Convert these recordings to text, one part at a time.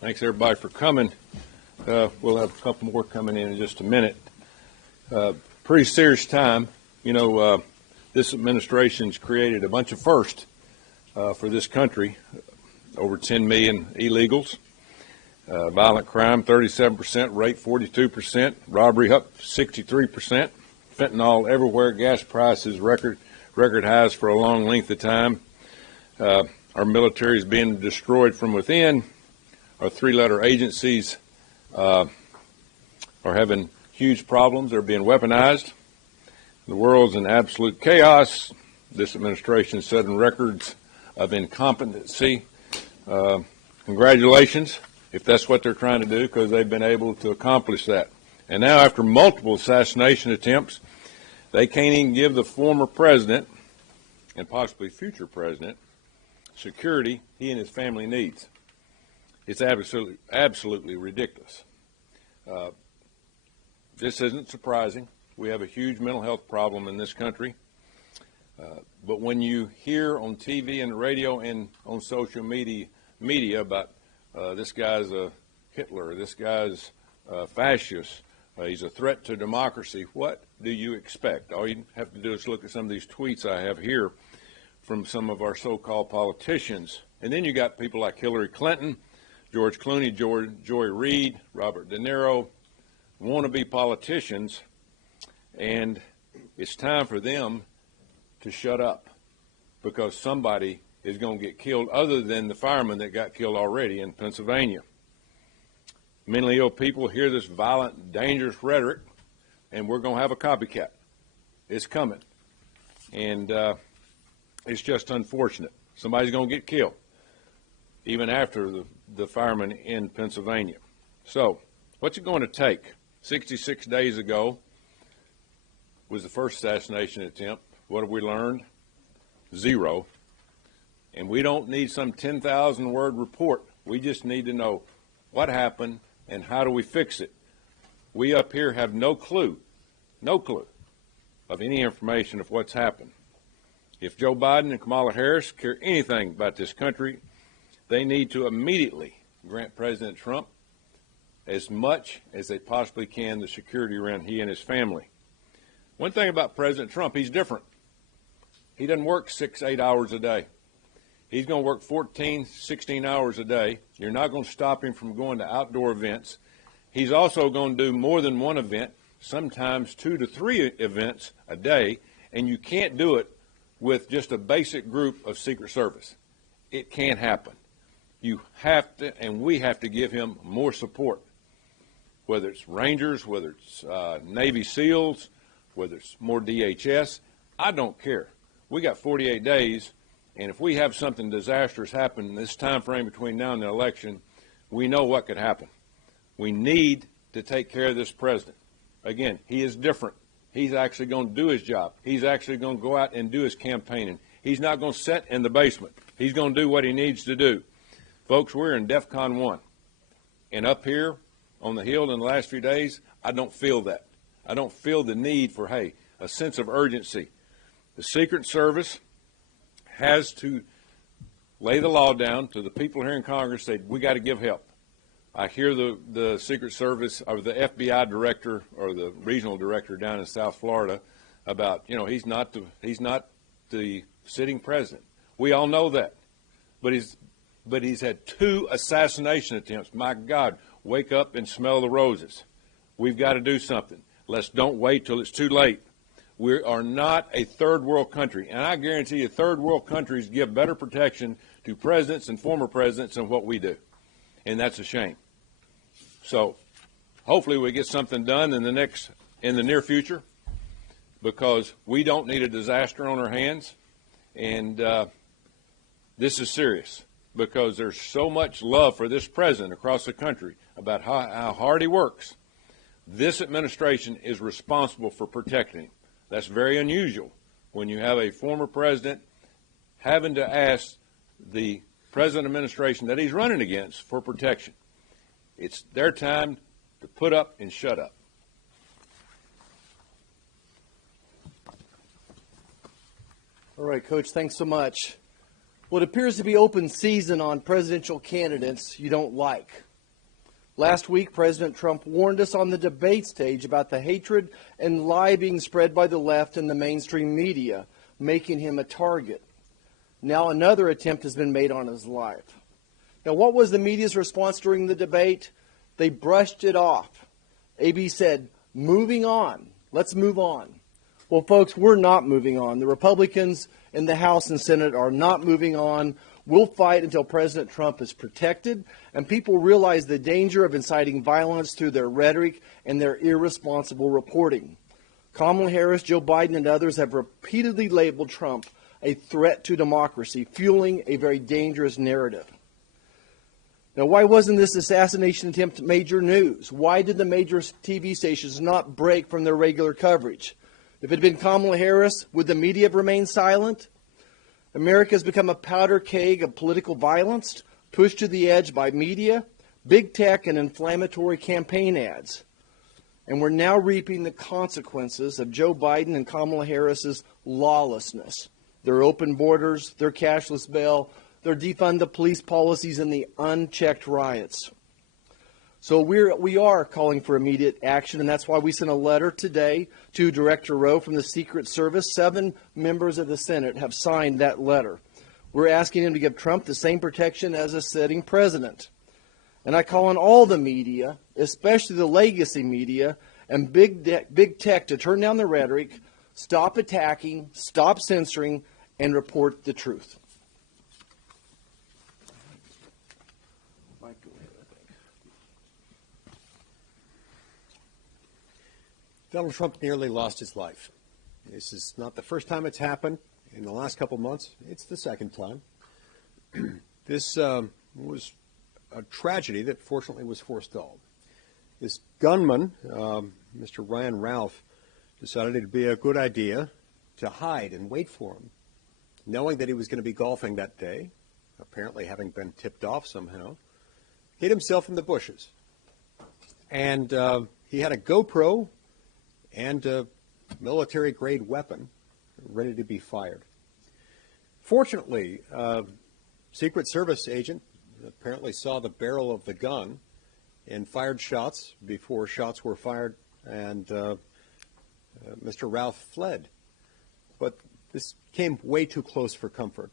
Thanks, everybody, for coming. We'll have a couple more coming in just a minute. Pretty serious time. You know, this administration's created a bunch of firsts for this country. Over 10 million illegals. Violent crime, 37%. Rape, 42%. Robbery, up 63%. Fentanyl everywhere. Gas prices, record highs for a long length of time. Our military is being destroyed from within. Our three-letter agencies are having huge problems. They're being weaponized. The world's in absolute chaos. This administration is setting records of incompetency. Congratulations, if that's what they're trying to do, because they've been able to accomplish that. And now, after multiple assassination attempts, they can't even give the former president and possibly future president security he and his family needs. It's absolutely ridiculous. This isn't surprising. We have a huge mental health problem in this country. But when you hear on TV and radio and on social media about this guy's a Hitler, this guy's a fascist, he's a threat to democracy, what do you expect? All you have to do is look at some of these tweets I have here from some of our so-called politicians. And then you got people like Hillary Clinton, George Clooney, Joy Reid, Robert De Niro, wannabe politicians, and it's time for them to shut up because somebody is going to get killed other than the fireman that got killed already in Pennsylvania. Mentally ill people hear this violent, dangerous rhetoric, and we're going to have a copycat. It's coming. And it's just unfortunate. Somebody's going to get killed, even after the fireman in Pennsylvania. So, what's it going to take? 66 days ago was the first assassination attempt. What have we learned? Zero. And we don't need some 10,000-word report. We just need to know what happened and how do we fix it. We up here have no clue of any information of what's happened. If Joe Biden and Kamala Harris care anything about this country, they need to immediately grant President Trump as much as they possibly can the security around he and his family. One thing about President Trump, he's different. He doesn't work 6-8 hours a day. He's going to work 14, 16 hours a day. You're not going to stop him from going to outdoor events. He's also going to do more than one event, sometimes 2 to 3 events a day, and you can't do it with just a basic group of Secret Service. It can't happen. You have to, and we have to give him more support, whether it's Rangers, whether it's Navy SEALs, whether it's more DHS. I don't care. We got 48 days, and if we have something disastrous happen in this time frame between now and the election, we know what could happen. We need to take care of this president. Again, he is different. He's actually going to do his job. He's actually going to go out and do his campaigning. He's not going to sit in the basement. He's going to do what he needs to do. Folks, we're in DEFCON 1. And up here on the Hill in the last few days, I don't feel that. I don't feel the need for, hey, a sense of urgency. The Secret Service has to lay the law down to the people here in Congress, say, we got to give help. I hear the Secret Service or the FBI director or the regional director down in South Florida about, you know, he's not the sitting president. We all know that. But he's had 2 assassination attempts. My God, wake up and smell the roses. We've got to do something. Let's don't wait till it's too late. We are not a third world country, and I guarantee you third world countries give better protection to presidents and former presidents than what we do, and that's a shame. So hopefully we get something done in the near future, because we don't need a disaster on our hands, and this is serious, because there's so much love for this president across the country about how hard he works. This administration is responsible for protecting him. That's very unusual when you have a former president having to ask the present administration that he's running against for protection. It's their time to put up and shut up. All right, Coach, thanks so much. What appears to be open season on presidential candidates you don't like. Last week, President Trump warned us on the debate stage about the hatred and lie being spread by the left and the mainstream media, making him a target. Now another attempt has been made on his life. Now, what was the media's response during the debate? They brushed it off. AB said, moving on. Let's move on. Well, folks, we're not moving on. The Republicans in the House and Senate are not moving on. We'll fight until President Trump is protected and people realize the danger of inciting violence through their rhetoric and their irresponsible reporting. Kamala Harris, Joe Biden, and others have repeatedly labeled Trump a threat to democracy, fueling a very dangerous narrative. Now, why wasn't this assassination attempt major news? Why did the major TV stations not break from their regular coverage? If it had been Kamala Harris, would the media have remained silent? America has become a powder keg of political violence, pushed to the edge by media, big tech, and inflammatory campaign ads. And we're now reaping the consequences of Joe Biden and Kamala Harris's lawlessness. Their open borders, their cashless bail, their defund the police policies, and the unchecked riots. So we are calling for immediate action, and that's why we sent a letter today to Director Rowe from the Secret Service. 7 members of the Senate have signed that letter. We're asking him to give Trump the same protection as a sitting president. And I call on all the media, especially the legacy media and big tech, to turn down the rhetoric, stop attacking, stop censoring, and report the truth. Donald Trump nearly lost his life. This is not the first time it's happened in the last couple months. It's the second time. This was a tragedy that fortunately was forestalled. This gunman, Mr. Ryan Ralph, decided it would be a good idea to hide and wait for him, knowing that he was going to be golfing that day, apparently having been tipped off somehow, hid himself in the bushes. And he had a GoPro and a military-grade weapon ready to be fired. Fortunately, a Secret Service agent apparently saw the barrel of the gun and fired shots before shots were fired, and Mr. Ralph fled. But this came way too close for comfort.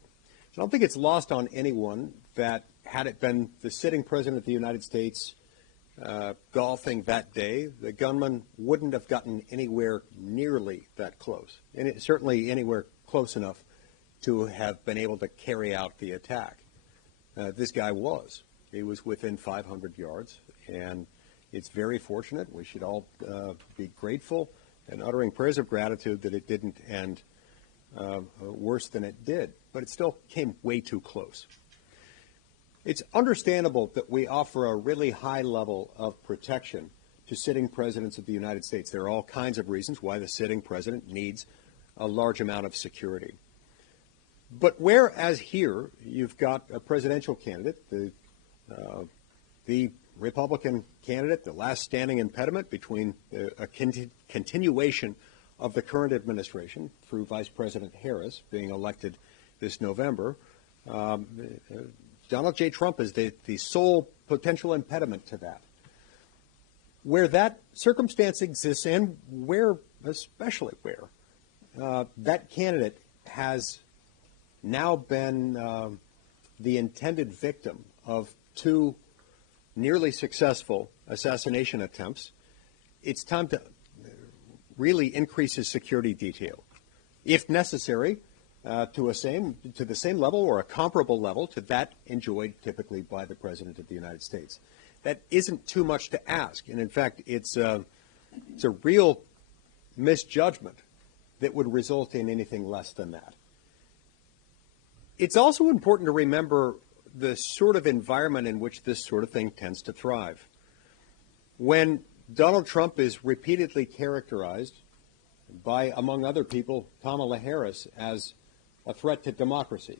I don't think it's lost on anyone that had it been the sitting president of the United States golfing that day, the gunman wouldn't have gotten anywhere nearly that close, and certainly anywhere close enough to have been able to carry out the attack. This guy was. He was within 500 yards, and it's very fortunate. We should all be grateful and uttering prayers of gratitude that it didn't end worse than it did, but it still came way too close. It's understandable that we offer a really high level of protection to sitting presidents of the United States. There are all kinds of reasons why the sitting president needs a large amount of security. But whereas here you've got a presidential candidate, the Republican candidate, the last standing impediment between a continuation of the current administration through Vice President Harris being elected this November, Donald J. Trump is the sole potential impediment to that. Where that circumstance exists, and especially where that candidate has now been the intended victim of 2 nearly successful assassination attempts, it's time to really increase his security detail, if necessary, to the same level or a comparable level to that enjoyed typically by the President of the United States. That isn't too much to ask, and in fact, it's a real misjudgment that would result in anything less than that. It's also important to remember the sort of environment in which this sort of thing tends to thrive. When Donald Trump is repeatedly characterized by, among other people, Kamala Harris as a threat to democracy,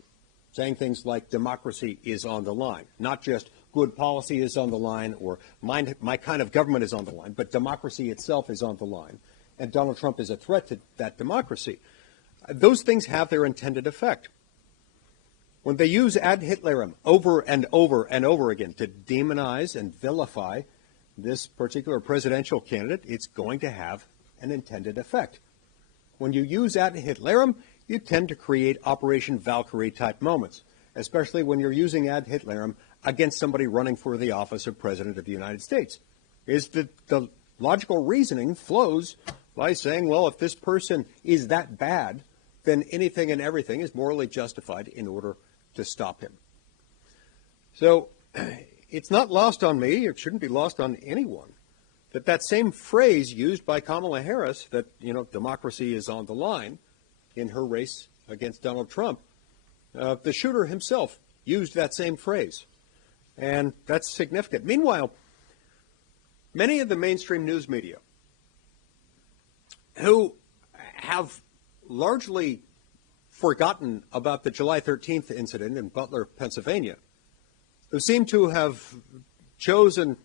saying things like democracy is on the line, not just good policy is on the line or my kind of government is on the line, but democracy itself is on the line, and Donald Trump is a threat to that democracy. Those things have their intended effect. When they use ad Hitlerum over and over and over again to demonize and vilify this particular presidential candidate, it's going to have an intended effect. When you use ad Hitlerum, you tend to create Operation Valkyrie type moments, especially when you're using ad Hitlerum against somebody running for the office of President of the United States. Is that the logical reasoning flows by saying, well, if this person is that bad, then anything and everything is morally justified in order to stop him. So it's not lost on me, it shouldn't be lost on anyone, that that same phrase used by Kamala Harris, that, democracy is on the line in her race against Donald Trump, the shooter himself used that same phrase. And that's significant. Meanwhile, many of the mainstream news media who have largely forgotten about the July 13th incident in Butler, Pennsylvania, who seem to have chosen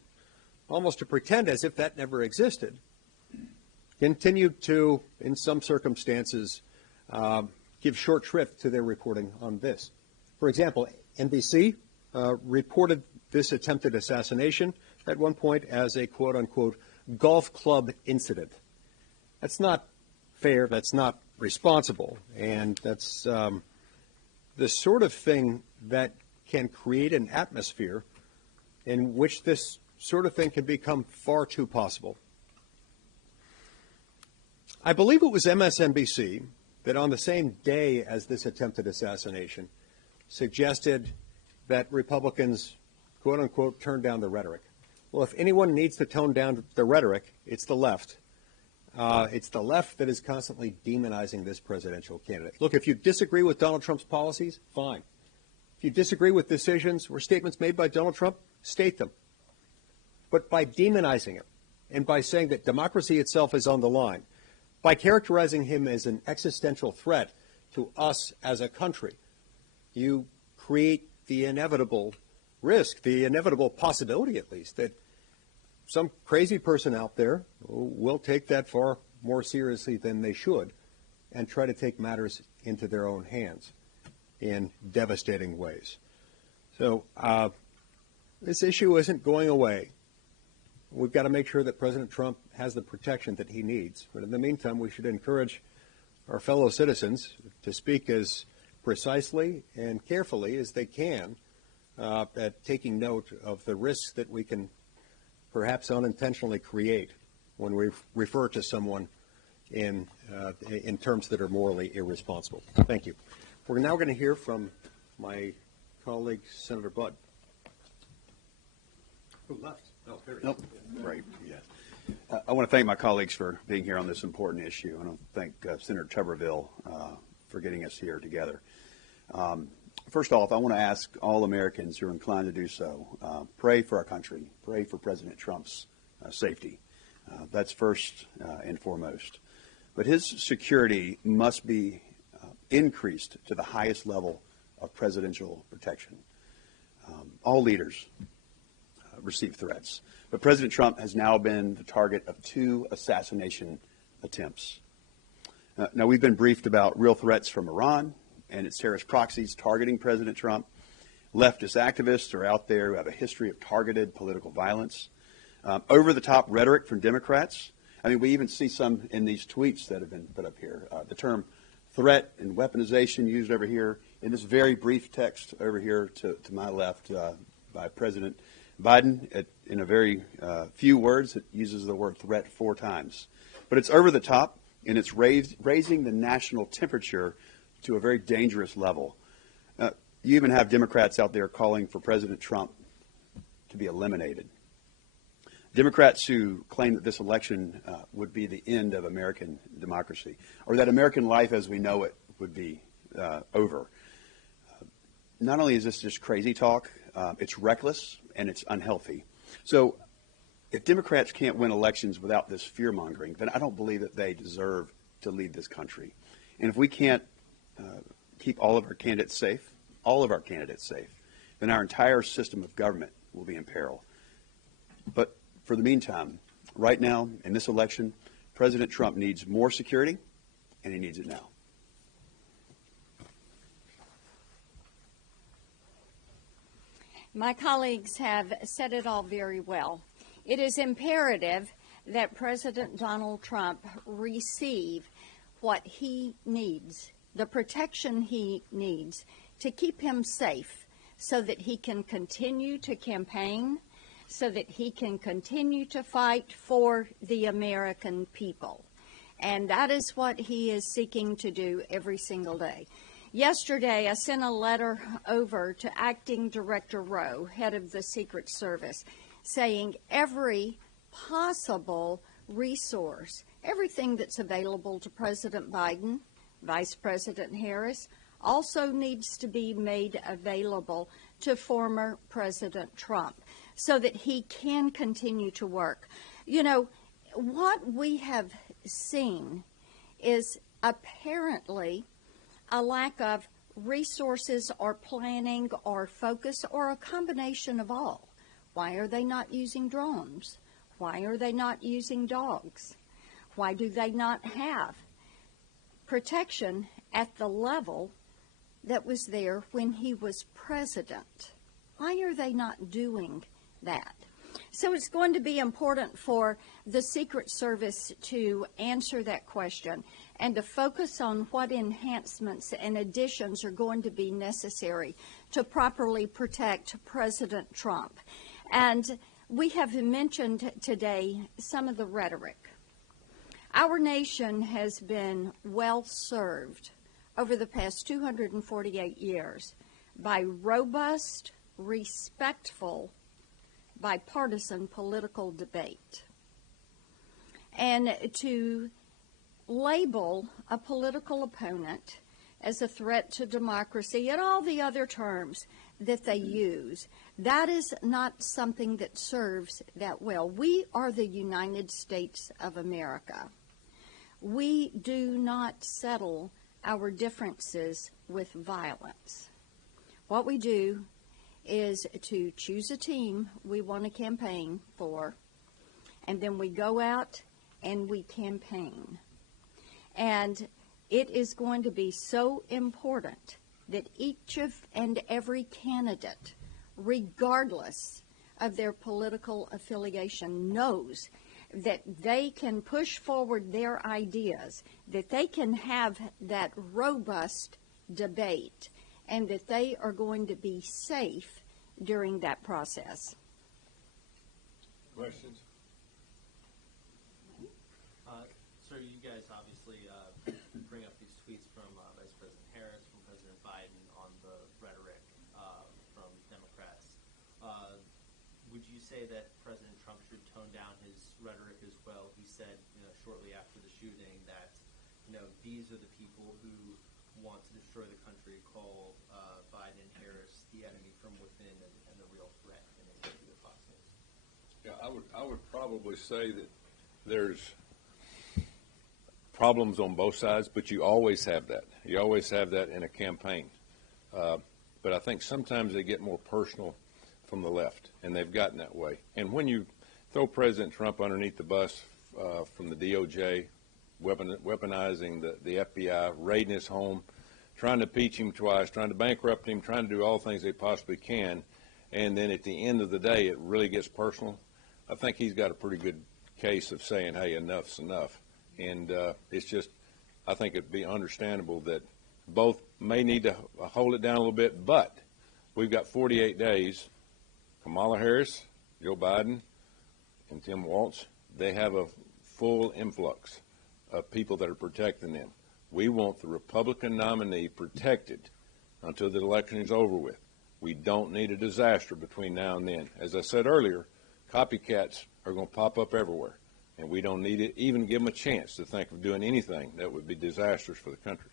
almost to pretend as if that never existed, continue to, in some circumstances, give short shrift to their reporting on this. For example, NBC reported this attempted assassination at one point as a quote-unquote golf club incident. That's not fair, that's not responsible, and that's the sort of thing that can create an atmosphere in which this sort of thing can become far too possible. I believe it was MSNBC that on the same day as this attempted assassination suggested that Republicans, quote unquote, turn down the rhetoric. Well, if anyone needs to tone down the rhetoric, it's the left. It's the left that is constantly demonizing this presidential candidate. Look, if you disagree with Donald Trump's policies, fine. If you disagree with decisions or statements made by Donald Trump, state them. But by demonizing him and by saying that democracy itself is on the line, by characterizing him as an existential threat to us as a country, you create the inevitable risk, the inevitable possibility at least, that some crazy person out there will take that far more seriously than they should and try to take matters into their own hands in devastating ways. So this issue isn't going away. We've got to make sure that President Trump has the protection that he needs. But in the meantime, we should encourage our fellow citizens to speak as precisely and carefully as they can at taking note of the risks that we can perhaps unintentionally create when we refer to someone in terms that are morally irresponsible. Thank you. We're now going to hear from my colleague, Senator Budd. Who left? Oh, there he is. Nope. Right. Yeah. I want to thank my colleagues for being here on this important issue. I want to thank Senator Tuberville for getting us here together. First off, I want to ask all Americans who are inclined to do so, pray for our country, pray for President Trump's safety. That's first and foremost. But his security must be increased to the highest level of presidential protection. All leaders receive threats. But President Trump has now been the target of 2 assassination attempts. Now, we've been briefed about real threats from Iran and its terrorist proxies targeting President Trump. Leftist activists are out there who have a history of targeted political violence. Over-the-top rhetoric from Democrats. I mean, we even see some in these tweets that have been put up here. The term threat and weaponization used over here in this very brief text over here to my left by President Biden. In a very few words, it uses the word threat 4 times. But it's over the top, and it's raising the national temperature to a very dangerous level. You even have Democrats out there calling for President Trump to be eliminated. Democrats who claim that this election would be the end of American democracy, or that American life as we know it would be over. Not only is this just crazy talk, it's reckless and it's unhealthy. So if Democrats can't win elections without this fear-mongering, then I don't believe that they deserve to lead this country. And if we can't keep all of our candidates safe, then our entire system of government will be in peril. But for the meantime, right now, in this election, President Trump needs more security, and he needs it now. My colleagues have said it all very well. It is imperative that President Donald Trump receive what he needs, the protection he needs to keep him safe so that he can continue to campaign, so that he can continue to fight for the American people. And that is what he is seeking to do every single day. Yesterday, I sent a letter over to Acting Director Rowe, head of the Secret Service, saying every possible resource, everything that's available to President Biden, Vice President Harris, also needs to be made available to former President Trump so that he can continue to work. You know, what we have seen is apparently a lack of resources or planning or focus or a combination of all. Why are they not using drones? Why are they not using dogs? Why do they not have protection at the level that was there when he was president? Why are they not doing that? So it's going to be important for the Secret Service to answer that question and to focus on what enhancements and additions are going to be necessary to properly protect President Trump. And we have mentioned today some of the rhetoric. Our nation has been well served over the past 248 years by robust, respectful, bipartisan political debate. And to label a political opponent as a threat to democracy and all the other terms that they use, that is not something that serves that well. We are the United States of America. We do not settle our differences with violence. What we do is to choose a team we want to campaign for, and then we go out and we campaign. And it is going to be so important that each of and every candidate, regardless of their political affiliation, knows that they can push forward their ideas, that they can have that robust debate, and that they are going to be safe during that process. Questions? Sir, you guys obviously bring up these tweets from Vice President Harris, from President Biden on the rhetoric from Democrats. Would you say that President Trump should tone down his rhetoric as well? He said, shortly after the shooting that, these are the people who want to destroy the country, call Biden and Harris the enemy from within and the real threat in an interview with Fox News. Yeah, I would probably say that there's problems on both sides, but you always have that. You always have that in a campaign. But I think sometimes they get more personal from the left, and they've gotten that way. And when you throw President Trump underneath the bus from the DOJ, weaponizing the FBI, raiding his home, trying to impeach him twice, trying to bankrupt him, trying to do all things they possibly can, and then at the end of the day it really gets personal, I think he's got a pretty good case of saying, hey, enough's enough. And it's just, I think it'd be understandable that both may need to hold it down a little bit, but we've got 48 days. Kamala Harris, Joe Biden, and Tim Walz, they have a full influx of people that are protecting them. We want the Republican nominee protected until the election is over with. We don't need a disaster between now and then. As I said earlier, copycats are going to pop up everywhere, and we don't need to even give them a chance to think of doing anything that would be disastrous for the country.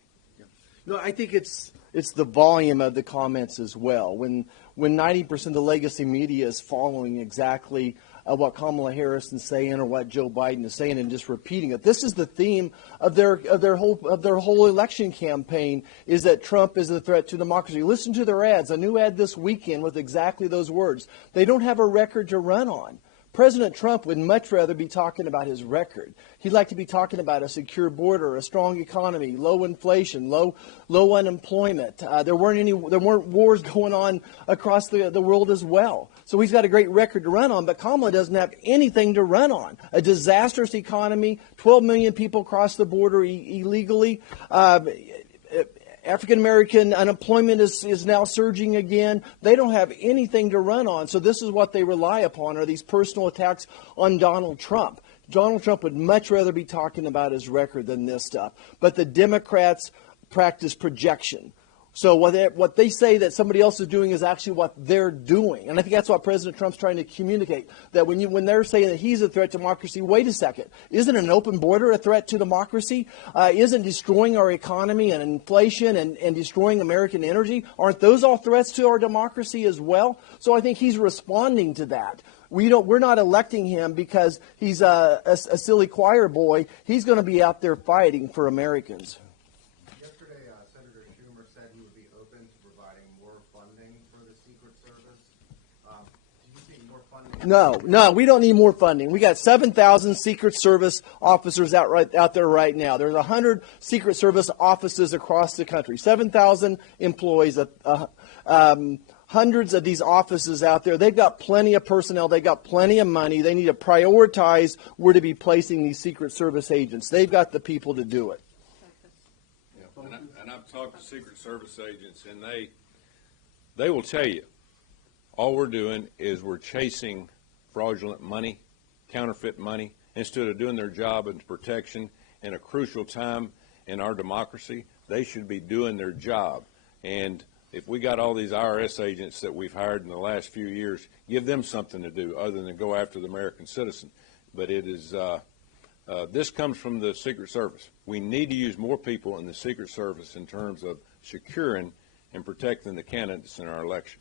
No, I think it's the volume of the comments as well. When 90% of the legacy media is following exactly what Kamala Harris is saying or what Joe Biden is saying and just repeating it. This is the theme of their whole election campaign, is that Trump is a threat to democracy. Listen to their ads. A new ad this weekend with exactly those words. They don't have a record to run on. President Trump would much rather be talking about his record. He'd like to be talking about a secure border, a strong economy, low inflation, low unemployment. There weren't wars going on across the world as well. So he's got a great record to run on, but Kamala doesn't have anything to run on. A disastrous economy, 12 million people cross the border illegally. African American unemployment is now surging again. They don't have anything to run on. So this is what they rely upon, are these personal attacks on Donald Trump. Donald Trump would much rather be talking about his record than this stuff. But the Democrats practice projection. So what they say that somebody else is doing is actually what they're doing. And I think that's what President Trump's trying to communicate, that when they're saying that he's a threat to democracy, wait a second. Isn't an open border a threat to democracy? Isn't destroying our economy and inflation and destroying American energy? Aren't those all threats to our democracy as well? So I think he's responding to that. We're not electing him because he's a silly choir boy. He's going to be out there fighting for Americans. No, we don't need more funding. We got 7,000 Secret Service officers out there right now. There's 100 Secret Service offices across the country. 7,000 employees, hundreds of these offices out there. They've got plenty of personnel. They've got plenty of money. They need to prioritize where to be placing these Secret Service agents. They've got the people to do it. Yeah, and I've talked to Secret Service agents, and they will tell you, all we're doing is we're chasing fraudulent money, counterfeit money, instead of doing their job in protection in a crucial time in our democracy. They should be doing their job. And if we got all these IRS agents that we've hired in the last few years, give them something to do other than go after the American citizen. But it is this comes from the Secret Service. We need to use more people in the Secret Service in terms of securing and protecting the candidates in our election.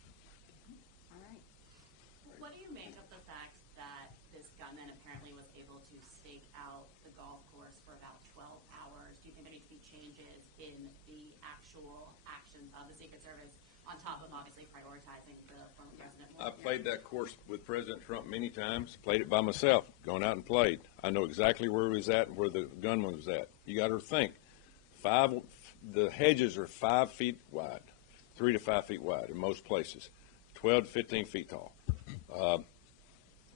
What do you make of the fact that this gunman apparently was able to stake out the golf course for about 12 hours? Do you think there need to be changes in the actual actions of the Secret Service on top of obviously prioritizing the former president? I played that course with President Trump many times, played it by myself, gone out and played. I know exactly where he was at and where the gunman was at. You got to think, the hedges are 5 feet wide, 3 to 5 feet wide in most places, 12 to 15 feet tall.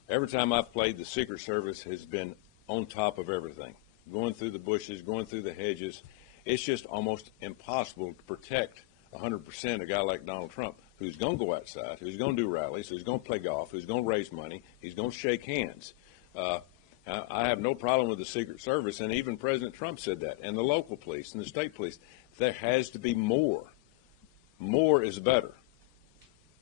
Every time I've played, the Secret Service has been on top of everything, going through the bushes, going through the hedges. It's just almost impossible to protect 100% a guy like Donald Trump, who's going to go outside, who's going to do rallies, who's going to play golf, who's going to raise money, he's going to shake hands. I have no problem with the Secret Service, and even President Trump said that, and the local police and the state police. There has to be more. More is better.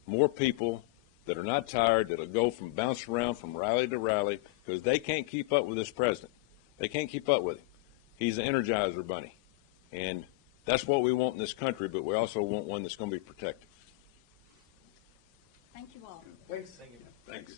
More people that are not tired, that'll go from bounce around from rally to rally, because they can't keep up with this president. They can't keep up with him. He's an Energizer bunny. And that's what we want in this country, but we also want one that's going to be protected. Thank you all. Thanks. Thanks.